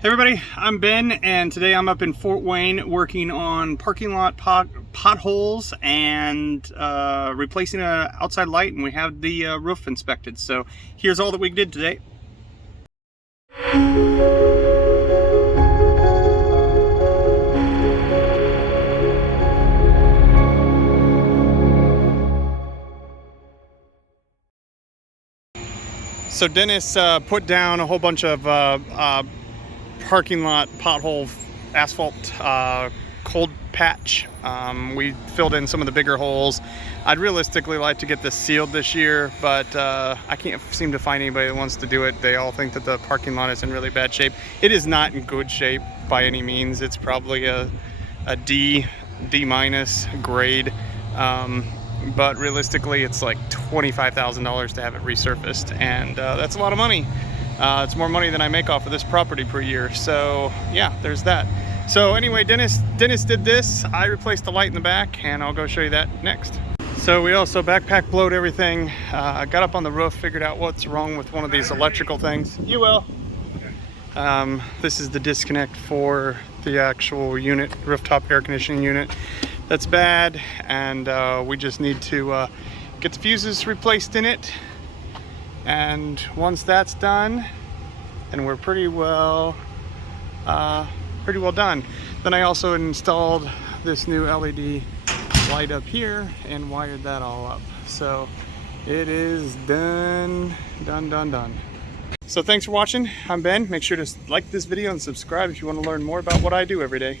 Hey everybody, I'm Ben, and today I'm up in Fort Wayne working on parking lot potholes and replacing an outside light, and we have the roof inspected. So here's all that we did today. So Dennis put down a whole bunch of parking lot pothole asphalt cold patch. We filled in some of the bigger holes. I'd realistically like to get this sealed this year, but I can't seem to find anybody that wants to do it. They all think that the parking lot is in really bad shape. It is not in good shape by any means. It's probably a D minus grade. But realistically it's like $25,000 to have it resurfaced, and that's a lot of money. It's more money than I make off of this property per year. So yeah, there's that. So anyway, Dennis did this. I replaced the light in the back, and I'll go show you that next. So we also backpack blowed everything. Got up on the roof, figured out what's wrong with one of these electrical things. You will. This is the disconnect for the actual unit, rooftop air conditioning unit. That's bad, and we just need to get the fuses replaced in it. And once that's done, and we're pretty well done. Then I also installed this new LED light up here and wired that all up. So it is done. So thanks for watching. I'm Ben. Make sure to like this video and subscribe if you want to learn more about what I do every day.